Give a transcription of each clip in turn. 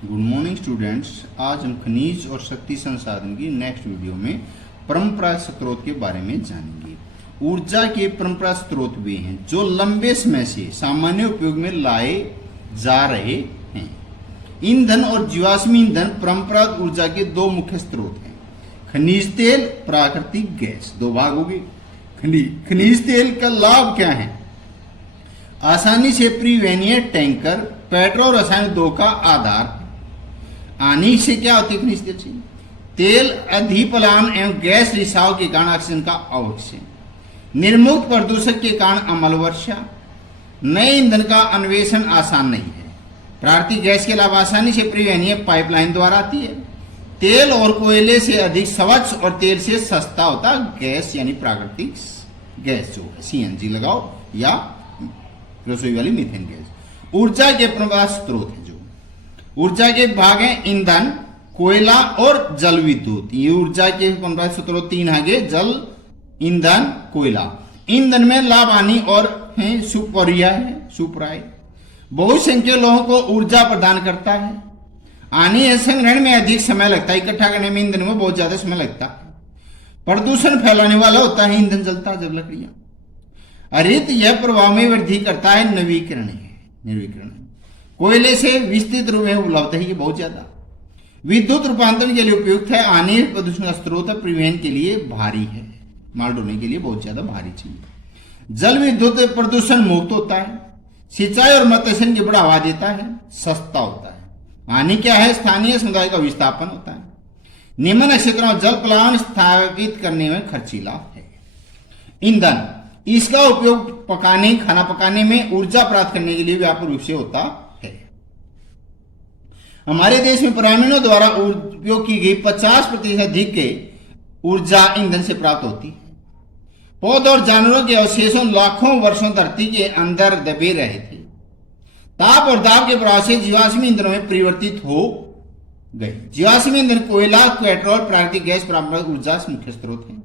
Good morning students. आज हम खनिज और शक्ति संसाधन की नेक्स्ट वीडियो में परंपरा स्रोत के बारे में जानेंगे। ऊर्जा के परंपरा स्रोत वे हैं जो लंबे समय से सामान्य उपयोग में लाए जा रहे हैं। ईंधन और जीवाश्म ईंधन परंपरागत ऊर्जा के दो मुख्य स्रोत हैं। खनिज तेल, प्राकृतिक गैस। दो भाग हो गए। खनिज तेल का लाभ क्या है? आसानी से परिवहनीय टैंकर, पेट्रोल रसायन दो का आधार। आनी से क्या होती है? खनिज तेल अधिपलायन एवं गैस रिसाव के कारण ऑक्सीजन का अवक्षय, निर्मुक्त प्रदूषक के कारण अम्ल वर्षा। नए ईंधन का अन्वेषण आसान नहीं है। प्राकृतिक गैस के अलावा आसानी से परिवहनीय पाइपलाइन द्वारा आती है। तेल और कोयले से अधिक स्वच्छ और तेल से सस्ता होता गैस यानी प्राकृतिक गैस जो है सीएनजी लगाओ या रसोई वाली मीथेन गैस। ऊर्जा के प्रमुख स्रोत है। जो ऊर्जा के भाग हैं ईंधन, कोयला और जल विद्युत। ये ऊर्जा के प्रमुख स्रोत तीन आगे: जल, ईंधन, कोयला। ईंधन में लाभ आनी और है सुपराय बहुसंख्यक लोगों को ऊर्जा प्रदान करता है। आनी संग्रहण में अधिक समय लगता है। इकट्ठा करने में ईंधन में बहुत ज्यादा समय लगता है। प्रदूषण फैलाने वाला होता है। ईंधन जलता जब लकड़ियां। हरित यह प्रभाव में वृद्धि करता है। नवीकरण कोयले से विस्तृत रूप में उपलब्ध है। ये बहुत ज्यादा विद्युत रूपांतरण के लिए उपयुक्त है। आने प्रदूषण का स्रोत परिवहन के लिए भारी है। माल ढोने के लिए बहुत ज्यादा भारी चाहिए। जल विद्युत प्रदूषण मुक्त होता है। सिंचाई और मत्स्य की बढ़ावा देता है। सस्ता होता है। हानि क्या है? स्थानीय समुदाय का विस्थापन होता है। निम्न क्षेत्रों में जल प्लांट स्थापित करने में खर्चीला है। ईंधन, इसका उपयोग खाना पकाने में ऊर्जा प्राप्त करने के लिए व्यापक रूप से होता है। हमारे देश में ग्रामीणों द्वारा उपयोग की गई 50% अधिक के ऊर्जा ईंधन से प्राप्त होती है। पौधों और जानवरों के अवशेषों लाखों वर्षों धरती के अंदर दबे रहे थे। ताप और दाब के प्रभाव से जीवाश्म ईंधनों में परिवर्तित हो गए। जीवाश्म ईंधन कोयला, पेट्रोल, प्राकृतिक गैस परंपरागत ऊर्जा से मुख्य स्रोत हैं।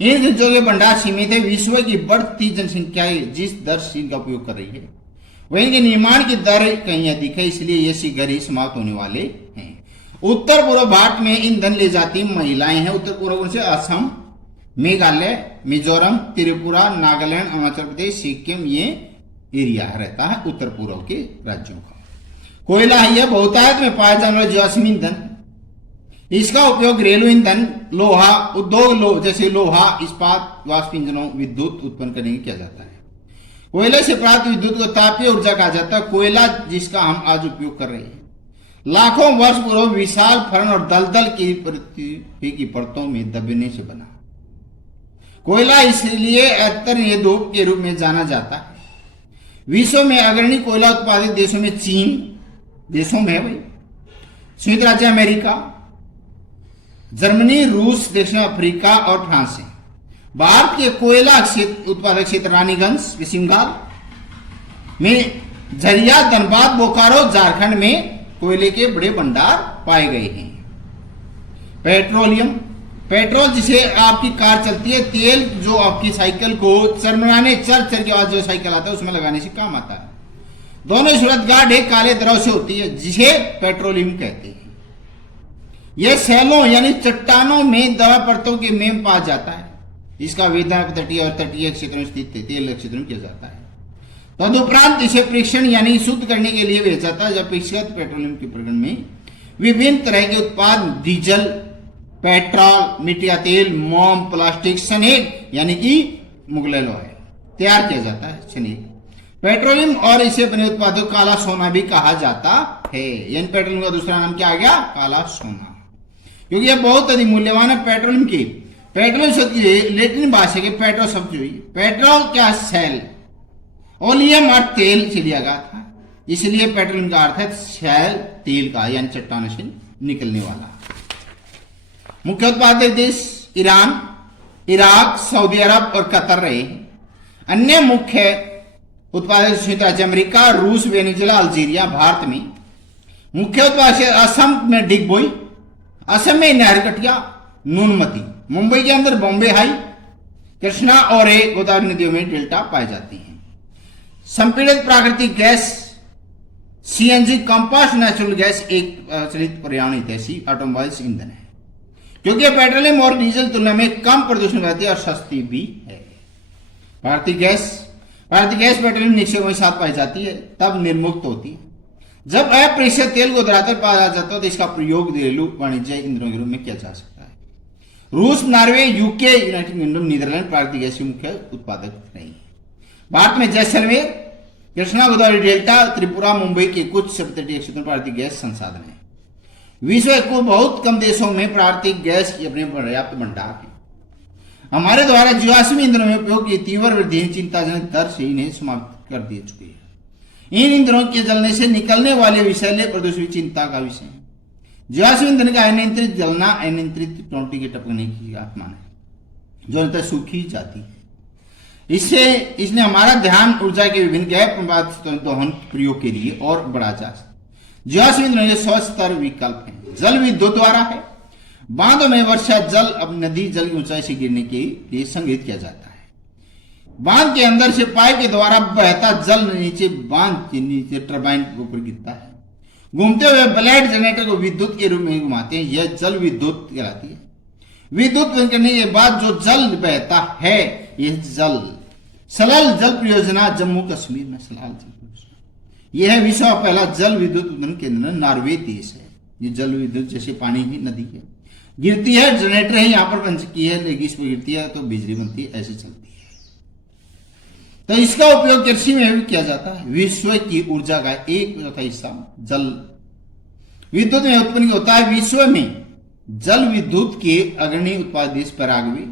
इन खनिजों के भंडार सीमित है। विश्व की बढ़ती जनसंख्या जिस दर से इनका उपयोग कर रही है वह इनके निर्माण की दर कहीं अधिक है, इसलिए ये शीघ्र ही समाप्त होने वाले हैं। उत्तर पूर्व भारत में ईंधन ले जाती महिलाएं हैं। उत्तर पूर्व से असम, मेघालय, मिजोरम, त्रिपुरा, नागालैंड, अरुणाचल प्रदेश, सिक्किम, ये एरिया रहता है उत्तर पूर्व के राज्यों का। कोयला है, यह बहुतायत में पाया जाने वाला जीवाश्म ईंधन। इसका उपयोग घरेलू ईंधन, लोहा उद्योग जैसे लोहा, इस्पात, वाष्प इंजनों, विद्युत उत्पन्न करने के किया जाता है। कोयले से प्राप्त विद्युत को तापीय ऊर्जा कहा जाता है। कोयला जिसका हम आज उपयोग कर रहे हैं लाखों वर्ष पूर्व विशाल फर्न और दलदल की पृथ्वी की परतों में दबने से बना। कोयला इसलिए अतरनीय धूप के रूप में जाना जाता है। विश्व में अग्रणी कोयला उत्पादित देशों में चीन देशों में है भाई, संयुक्त राज्य अमेरिका, जर्मनी, रूस, दक्षिण अफ्रीका और फ्रांस है। भारत के कोयला उत्पादक क्षेत्र रानीगंज, पश्चिम बंगाल में झरिया, धनबाद, बोकारो, झारखंड में कोयले के बड़े भंडार पाए गए हैं। पेट्रोल जिसे आपकी कार चलती है, तेल जो आपकी साइकिल को चरमराने चर के बाद जो साइकिल आता है उसमें लगाने से काम आता है। दोनों सूरत गाढ़ एक काले द्रव से होती है जिसे पेट्रोलियम कहते हैं। यह सैलों यानी चट्टानों में दवा परतों के में पाया जाता है। इसका वेदन तटीय और तटीय क्षेत्र में स्थित तेल क्षेत्र में किया जाता है। तदुपरांत इसे परीक्षण यानी शुद्ध करने के लिए भेजा जाता है। जब परीक्षित पेट्रोलियम के प्रकरण में विभिन्न तरह के उत्पाद डीजल, पेट्रोल, मिट्टी का तेल, मोम, प्लास्टिक, स्नेक यानी कि मुगल लोहा तैयार किया जाता है। स्नेक पेट्रोलियम और इसे बने उत्पादों को काला सोना भी कहा जाता है। यानी पेट्रोलियम का दूसरा नाम क्या आ गया? काला सोना, क्योंकि यह बहुत अधिक मूल्यवान है। पेट्रोलियम शब्द की लैटिन भाषा के पेट्रो शब्द जो पेट्रोल क्या सेल, ओलियम और तेल से लिया गया था, इसलिए पेट्रोलियम का अर्थ है सेल, तेल का यानी चट्टानों से निकलने वाला। मुख्य उत्पादक देश ईरान, इराक, सऊदी अरब और कतर रहे। अन्य मुख्य उत्पादक संयुक्त राज्य अमेरिका, रूस, वेनेजुएला, अल्जीरिया। भारत में मुख्य उत्पादक असम में डिगबोई, असम में नाहरकटिया, नूनमती। मुंबई के अंदर बॉम्बे हाई, कृष्णा और गोदावरी नदियों में डेल्टा पाए जाती हैं। संपीड़ित प्राकृतिक गैस सीएनजी कंपास्ट नेचुरल गैस एक चलित पर्यावरण हितैषी ऑटोमोबाइल्स ईंधन है, क्योंकि ये पेट्रोलियम और डीजल की तुलना में कम प्रदूषण करती है और सस्ती भी है। भारतीय गैस पेट्रोलियम निक्षेपों के साथ पाई जाती है, तब निर्मुक्त होती है। जब अप्रेषित तेल को धरातल पाया जाता है तो इसका प्रयोग घरेलू वाणिज्य ईंधनों के रूप में किया जा सकता है। रूस, Norway, UK, United Kingdom, Netherland प्राकृतिक गैस के मुख्य उत्पादक रहे हैं। भारत में जैसलमेर, कृष्णा गोदावरी डेल्टा, त्रिपुरा, मुंबई के कुछ सप्ततटीय क्षेत्रों में प्राकृतिक गैस संसाधन है। विश्व को बहुत कम देशों में प्राकृतिक गैस की अपने पर्याप्त भंडार है। हमारे द्वारा जीवाश्म ईंधनों में उपयोग की तीव्र वृद्धि चिंताजनक दर से इन्हें समाप्त कर दी चुकी है। इन ईंधनों के जलने से निकलने वाले विषैले प्रदूषण चिंता का विषय है। जीवाश्म ईंधन का अनियंत्रित जलना अनियंत्रित टोंटी के टपकने की आत्मान है, जो अंतर सूखी जाती है। इसने हमारा ध्यान ऊर्जा के विभिन्न गैर दोहन प्रयोग के लिए और बढ़ा जा सकता। जीवाश्म ईंधन स्वच्छ विकल्प है। जल विद्युत द्वारा है। बांधों में वर्षा जल अब नदी जल की ऊंचाई से गिरने के लिए संग्रहित किया जाता है। बांध के अंदर से पाइप के द्वारा बहता जल नीचे बांध के नीचे टरबाइन के ऊपर गिरता है। घूमते हुए ब्लेड जनरेटर को विद्युत के रूप में घुमाते हैं। यह जल विद्युत कहलाती है। विद्युत बंद करने के बाद जो जल बहता है, यह सलाल जल परियोजना जम्मू कश्मीर में सलाल जल परियोजना, यह है विश्व का पहला जल विद्युत उत्पादन केंद्र। नॉर्वे देश है। ये जल विद्युत जैसे पानी की नदी है, गिरती है, जनरेटर है यहाँ पर बन चुकी है, लेकिन इस पर गिरती है तो बिजली बनती है, ऐसे चलती है। तो इसका उपयोग कृषि में भी किया जाता है। विश्व की ऊर्जा का 1/4 हिस्सा जल विद्युत में उत्पन्न होता है। विश्व में जल विद्युत के अग्रणी उत्पादक देश पैराग्वे,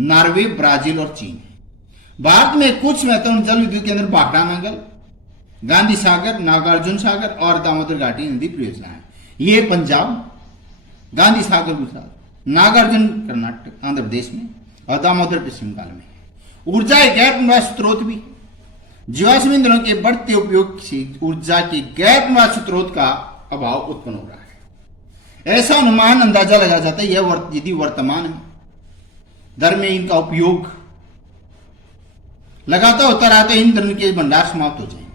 नॉर्वे, ब्राजील और चीन है। भारत में कुछ महत्वपूर्ण जल विद्युत केंद्र भाखड़ानगर, गांधी सागर, नागार्जुन सागर और दामोदर घाटी नदी परियोजना है। ये पंजाब, गांधी सागर गुजरात, नागार्जुन कर्नाटक आंध्र प्रदेश में और दामोदर पश्चिम बंगाल में है। ऊर्जा एक गैर पुनर्वास स्रोत भी। जीवाश्म ईंधनों के बढ़ते उपयोग से ऊर्जा के गैर पुनर्वास स्रोत का अभाव उत्पन्न हो रहा है। ऐसा अनुमान अंदाजा लगाया जाता है यदि वर्तमान दर में इनका उपयोग लगातार होता रहा तो ईंधन के भंडार समाप्त हो जाएंगे।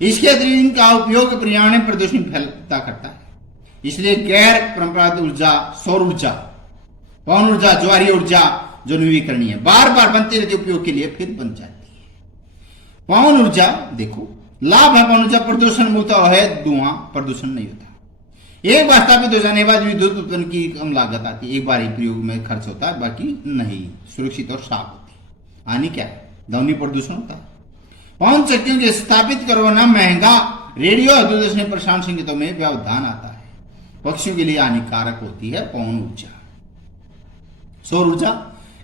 इसके अतिरिक्त इनका उपयोग पर्यावरण प्रदूषण फैलता करता है। इसलिए गैर परंपरागत ऊर्जा, सौर ऊर्जा, पवन ऊर्जा, ज्वारीय ऊर्जा जो नवीकरणीय है, बार बार बनते रहते उपयोग के लिए फिर बन जाती है। पवन ऊर्जा देखो, लाभ है पवन ऊर्जा प्रदूषण मुक्त है, धुआं प्रदूषण नहीं होता। एक बार स्थापित हो जाने के बाद विद्युत उत्पन्न की कम लागत आती है। एक बार ही प्रयोग में खर्च होता है, बाकी नहीं, सुरक्षित और साफ होती है। हानि क्या है? ध्वनि प्रदूषण होता है। पवन चक्कियों के स्थापित करवाना महंगा, रेडियो दूरदर्शन प्रसारण संकेतों में व्यवधान आता है, पक्षियों के लिए हानिकारक होती है पवन ऊर्जा। सौर ऊर्जा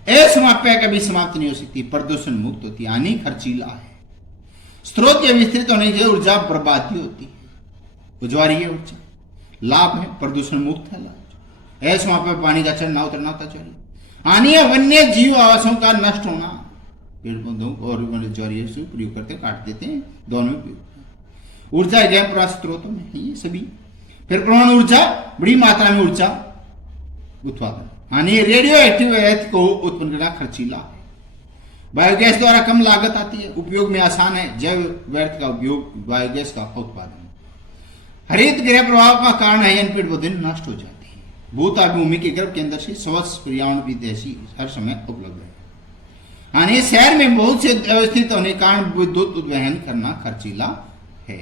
असमाप्य कभी समाप्त नहीं हो सकती, प्रदूषण मुक्त होती है, हानि खर्चीला है। स्रोत के विस्तृत होने से ऊर्जा बर्बादी होती है। ज्वारीय ऊर्जा लाभ है, प्रदूषण मुक्त है, असमाप्य पानी का चढ़ना उतरना होता चाहिए। हानि है वन्य जीव आवासों का नष्ट होना, पेड़ पौधों और ज्वारीय से प्रयोग करते काट देते हैं, दोनों में ऊर्जा गैर पुनर्वास स्रोतों में ये सभी। फिर परमाणु ऊर्जा, बड़ी मात्रा में ऊर्जा उत्पादन। हानि रेडियो एक्टिव व्यर्थ को उत्पन्न करना खर्चीला है। बायोगैस द्वारा कम लागत आती है, उपयोग में आसान है। जैव व्यर्थ का उपयोग, बायोगैस का उत्पादन। हरित गृह प्रभाव का कारण है पेड़ पौधे नष्ट हो जाते हैं। भूत भूमि के गर्भ के अंदर से स्वच्छ पर्यावरण विदेशी हर समय उपलब्ध है। हानि शहर में बहुत से अवस्थित होने के कारण विद्युत वहन करना खर्चीला है।